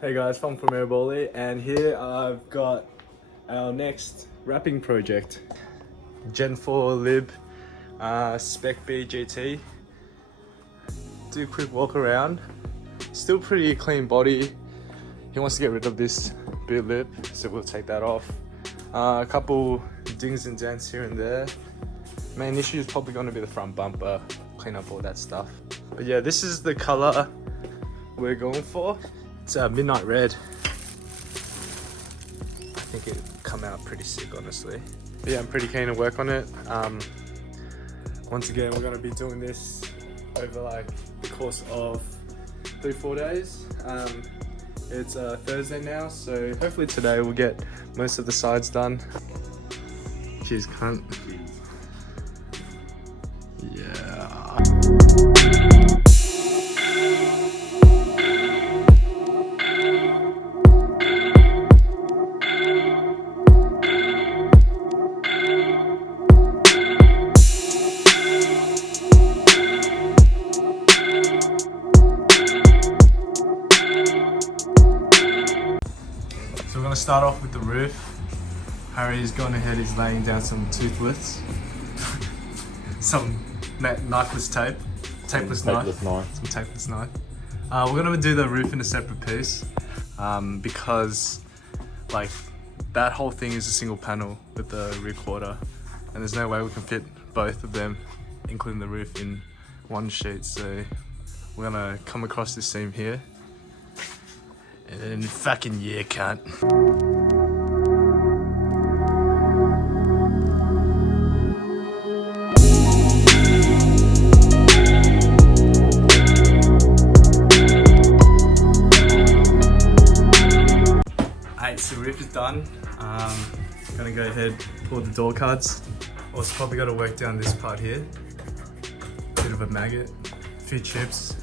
Hey guys, Fun from AEROBALL, and here I've got our next wrapping project. Gen 4 Lib, Spec B GT. Do a quick walk around. Still pretty clean body. He wants to get rid of this boot lip, so we'll take that off. A couple dings and dents here and there. Main issue is probably going to be the front bumper. Clean up all that stuff. But yeah, this is the color we're going for. It's midnight red. I think it'll come out pretty sick, honestly. But yeah, I'm pretty keen to work on it. Once again, we're going to be doing this over like the course of 3-4 days. It's Thursday now, so hopefully today we'll get most of the sides done. Cheers, cunt. Yeah. So we're going to start off with the roof. Harry's gone ahead, he's laying down some toothless, some knifeless tape, tapeless knife. Some tapeless knife. We're going to do the roof in a separate piece because like that whole thing is a single panel with the rear quarter, and there's no way we can fit both of them, including the roof, in one sheet. So we're going to come across this seam here. And then fucking yeah, cunt. Alright, so the roof is done. Gonna go ahead, pull the door cards. Also probably gotta work down this part here. Bit of a maggot, a few chips.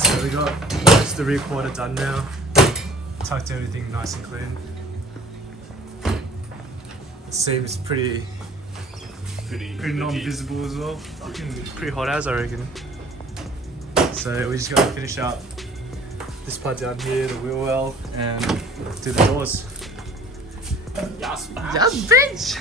So we got most of the rear quarter done now. Tucked everything nice and clean. The seam is pretty non-visible as well. Fucking pretty hot as, I reckon. So we just gotta finish up this part down here, the wheel well, and do the doors. Yes, bitch!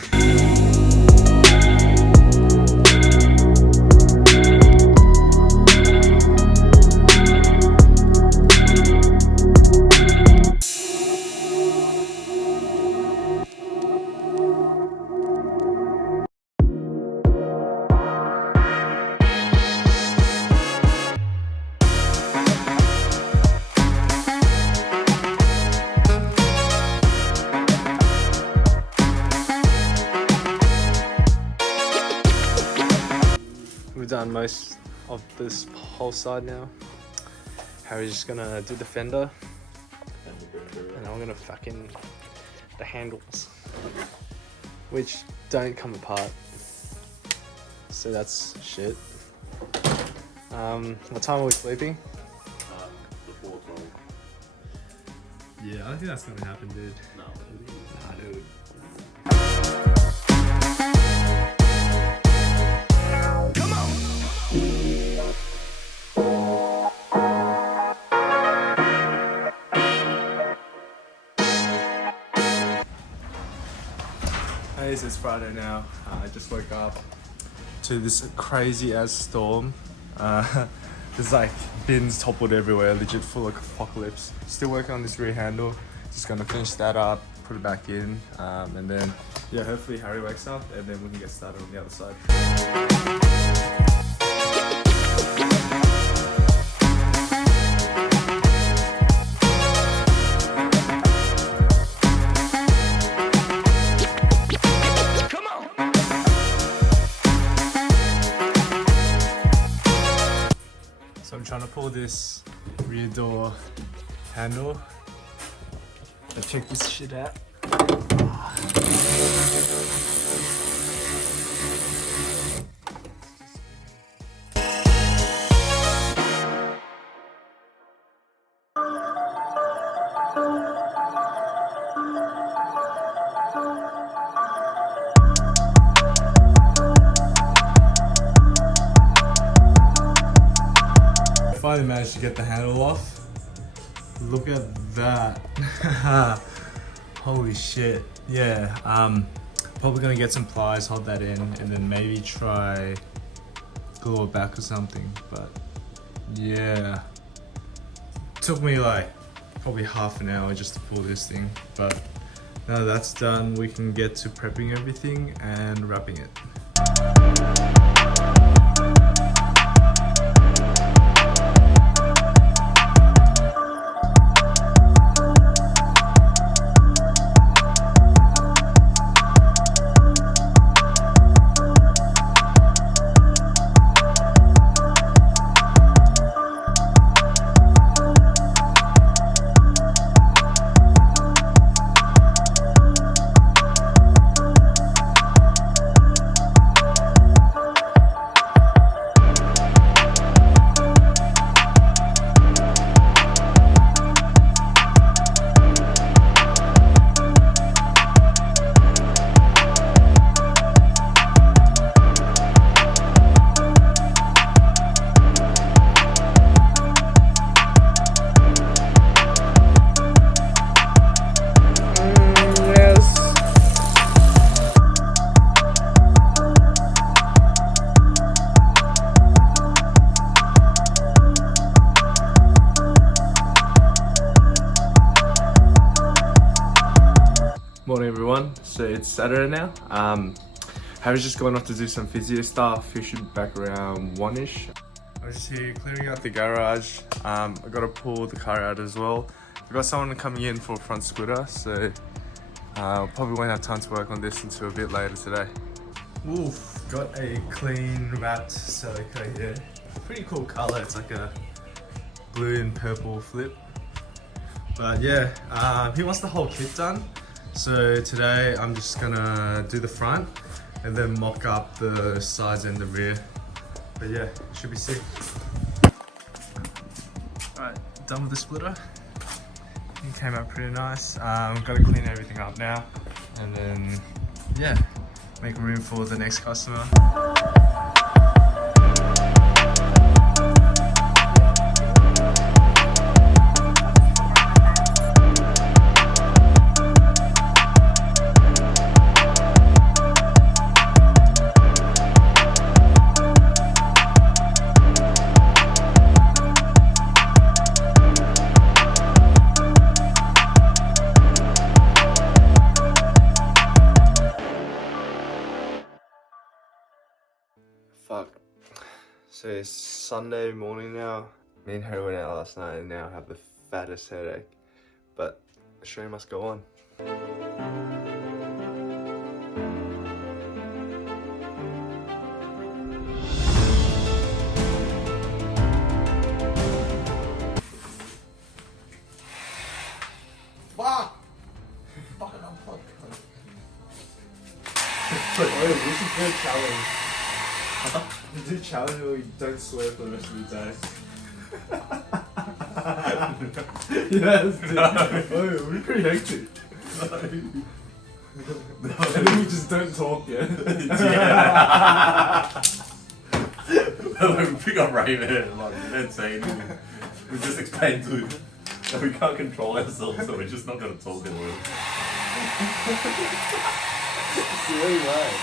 We've done most of this whole side now. Harry's just gonna do the fender, and I'm gonna fucking the handles, which don't come apart. So that's shit. What time are we sleeping? Before 12. Yeah, I don't think that's gonna happen, dude. No. Nah, dude. Hey, it's Friday now. I just woke up to this crazy ass storm. There's like bins toppled everywhere, legit full of apocalypse. Still working on this rear handle. Just gonna finish that up, put it back in, and then yeah, hopefully Harry wakes up and then we can get started on the other side. trying to pull this rear door handle. Let's check this shit out. Finally managed to get the handle off. Look at that. Holy shit. Yeah, probably gonna get some pliers, hold that in, and then maybe try glue it back or something. But yeah, took me like probably half an hour just to pull this thing. But now that's done, we can get to prepping everything and wrapping it. Morning everyone, so it's Saturday now. Harry's just gone off to do some physio stuff. He should be back around 1ish. I'm just here clearing out the garage. I gotta pull the car out as well. I've got someone coming in for a front splitter, so probably won't have time to work on this until a bit later today. Oof, got a clean wrapped Celica here. Pretty cool color, it's like a blue and purple flip. But yeah, he wants the whole kit done. So today I'm just gonna do the front and then mock up the sides and the rear. But yeah, should be sick. Alright, done with the splitter. It came out pretty nice. Gotta clean everything up now and then yeah, make room for the next customer. Fuck. So it's Sunday morning now. Me and Harry went out last night and now have the fattest headache. But the show must go on. Fuck! Fucking unplugged. Wait, we should do a challenge. Do a challenge where we don't swear for the rest of the day. Yes, dude. Oh, it'll be pretty hectic. No. And then we just don't talk, yeah? Yeah. Like, we pick up Raven, like, we don't say anything. We just explain to him that we can't control ourselves, so we're just not going to talk anymore. It's really right.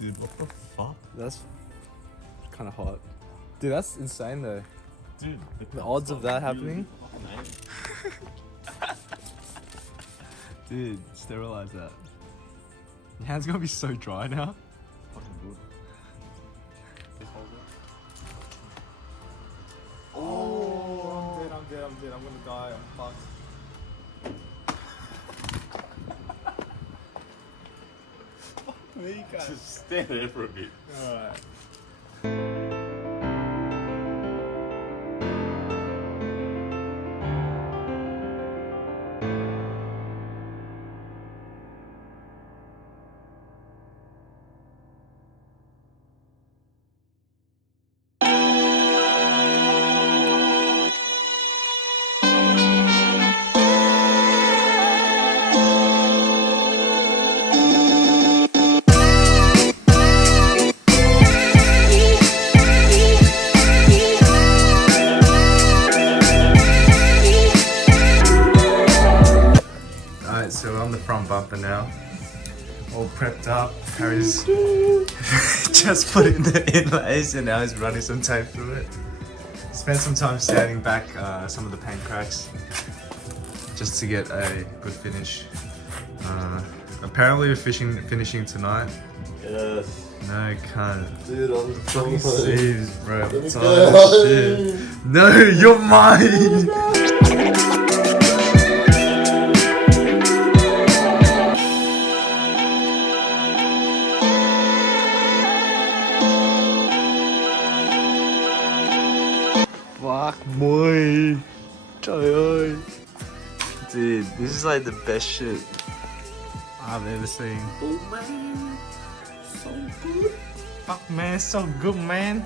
Dude, what the fuck? That's kind of hot. Dude, that's insane though. Dude, The odds of that happening. Dude, sterilize that. Your hand's gonna be so dry now. Fucking good. Oh, die, I'm fucked. Me, guys. Just stand there for a bit. Alright. Alright, so we're on the front bumper now. All prepped up. Harry's just put in the inlays and now he's running some tape through it. Spent some time sanding back some of the paint cracks just to get a good finish. Apparently we're finishing tonight. Yes. No, can't. Dude, I'm Fucking seas, bro. It's all that shit. No, you're mine! Fuck boy. Trời ơi. Dude, this is like the best shit I've ever seen. Oh man, so good. Fuck man, so good man.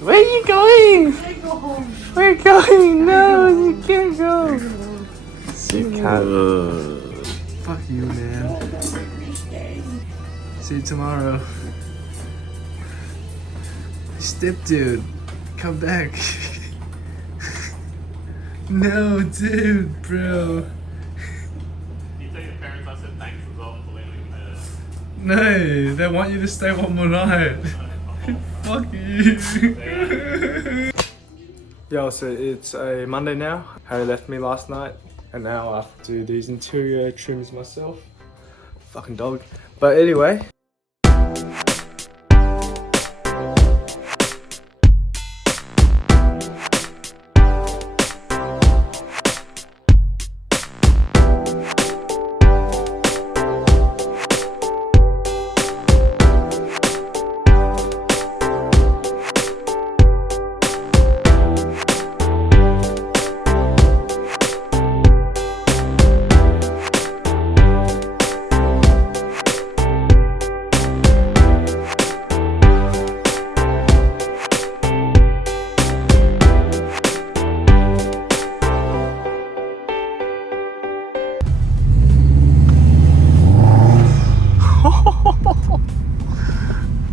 Where are you going? Where are you going? No, you can't go. You can't. Fuck you, man. See you tomorrow. Step dude, come back. No, dude, bro. You tell your parents I said thanks as well for letting me No, they want you to stay one more night. Fuck you. Yo, so it's a Monday now. Harry left me last night, and now I have to do these interior trims myself. Fucking dog. But anyway.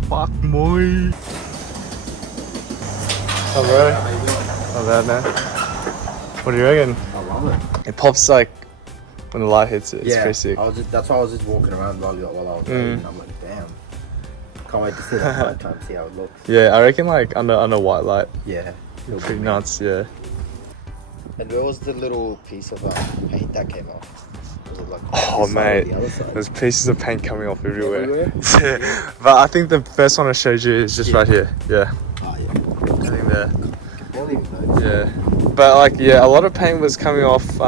Fuck boy. Oh bro. Not bad man. What do you reckon? I love it. It pops like when the light hits it. It's Yeah, pretty sick. that's why I was just walking around while I was waiting. I'm like, damn. Can't wait to see that night time, see how it looks. Yeah, I reckon like under white light. Yeah. it'll Pretty be- nuts, yeah. And where was the little piece of paint that came off? Was it like Oh this side or mate, the other side? there's pieces of paint coming off everywhere. Everywhere? Yeah. But I think the first one I showed you is just right here. Yeah, Oh yeah. I think there. I don't even know. Yeah, but like yeah, a lot of paint was coming off.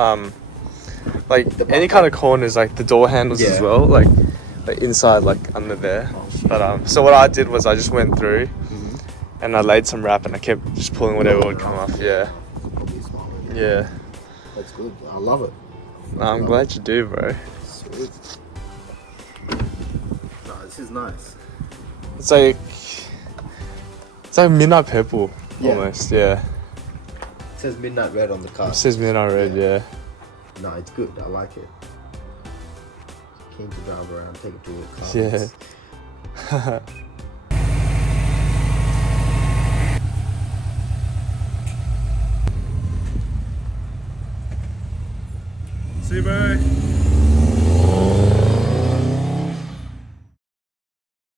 Like The any bumper. kind of corners, like the door handles as Yeah. well, like inside, like under there. Oh, shit. But so what I did was I just went through Mhm. and I laid some wrap and I kept just pulling whatever would come off. Yeah, Probably a smart one. yeah. That's good. I love it. No, I'm glad you do, bro. Sweet. No, this is nice. It's like midnight purple, Yeah. almost. Yeah. It says midnight red on the car. It says midnight red. Yeah. No, it's good. I like it. Keen to drive around, take it to a car. Yeah. See you, bro.